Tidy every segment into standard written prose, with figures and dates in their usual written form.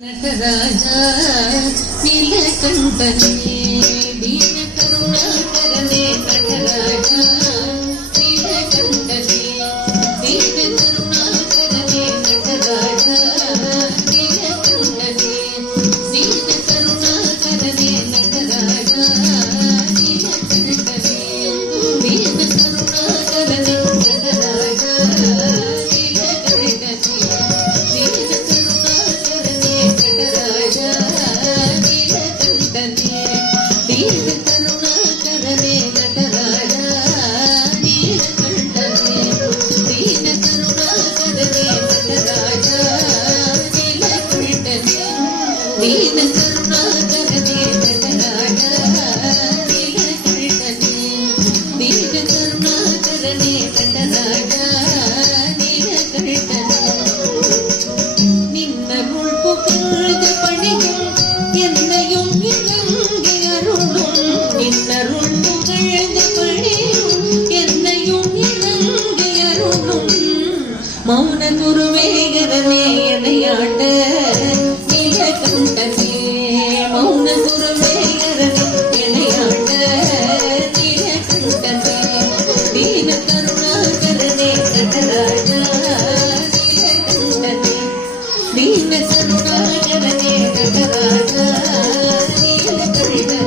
நடராஜா நீலகண்டனே தீன கருணாகரனே நடராஜா நீலகண்டனே தீன கருணாகரனே நடராஜா நீலகண்டனே தீன கருணாகரனே நடராஜா நீலகண்டனே தீன கருணாகரனே நடராஜா दीन करुणाकरने नटराजा नीलकण्ठने दीन करुणाकरने नटराजा नीलकण्ठने निन्नरुள் புகழ்ந்து பணியும் என்னையும் இறங்கி அருளும் நின்னருள் புகழ்ந்து பணியும் என்னையும் இறங்கி அருளும் மௌன குருவேகரனே எனையாண்ட மௌன குருவேகரனே எனையாண்ட நீலகண்டனே தீன கருணாகரனே நடராஜா நீலகண்டனே தீன கருணாகரனே நடராஜா நீலகண்டனே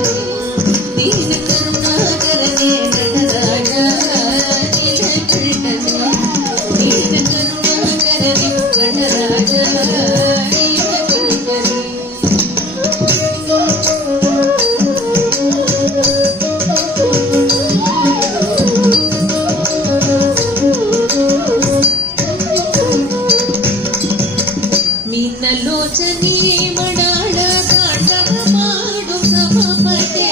தீன கருணாகரனே நடராஜா நீலகண்டனே தீன கருணாகரனே நடராஜா मीनलोचनी मडाळ तांडव माडू सभापते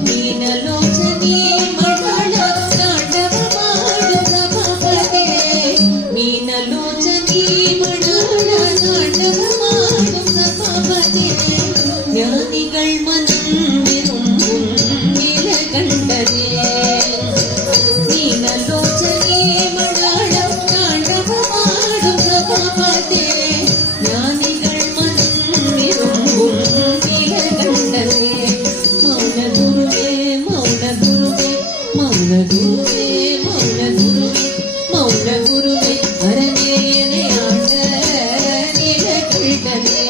मीनलोचनी मडाळ तांडव माडू सभापते मीनलोचनी मडाळ तांडव माडू सभापते ज्ञानिகள் மனம் விரும்பும் நீலகண்டனே मीनलोचनी मडाळ तांडव माडू सभापते மௌன குருவே அரனே எனையாண்ட நீலகண்டனே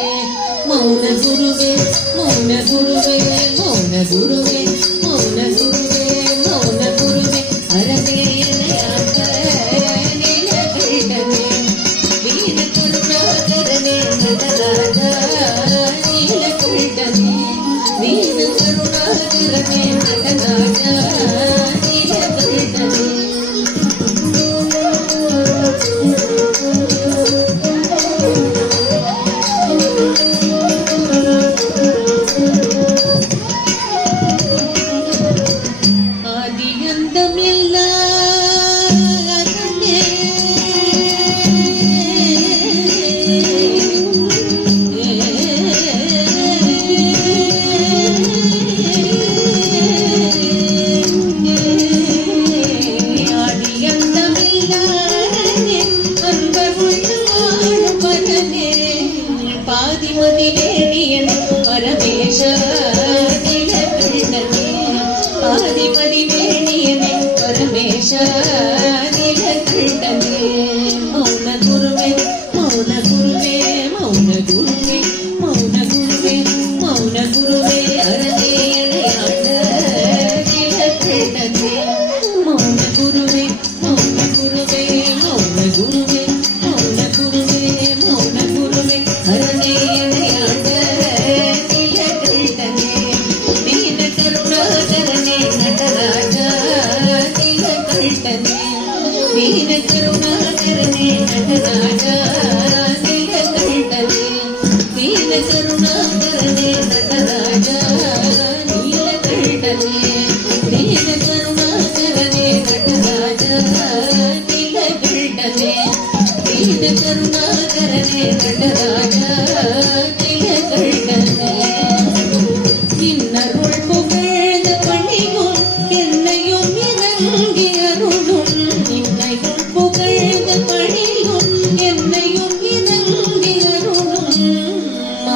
மௌன குருவே மௌன குருவே மௌன குருவே மௌன குருவே மௌன குருவே அரனே எனையாண்ட நீலகண்டனே தீன கருணாகரனே நடராஜா நீலகண்டனே தீன கருணாகரனே நடராஜா நீலகண்டனே பாதிமதிவேணியன் பரமேஷ நீலகண்டனே பாதிமதிவேணியன் பரமேஷ நீலகண்டனே மௌன குருவே மௌன குருவே மௌன குருவே மௌன குருவே மௌன குருவே அரனே எனையாண்ட நீலகண்டனே மௌன குருவே மௌன குருவே மௌன குருவே மௌன குருவே மௌன குருவே அரனே எனையாண்ட நீலகண்டனே தீன கருணாகரனே நடராஜா நீலகண்டனே தீன கருணாகரனே நடராஜா நீலகண்டனே தீன கருணாகரனே நடராஜா நீலகண்டனே தீன கருணாகரனே நடராஜா நீலகண்டனே தீன கருணாகரனே நடராஜா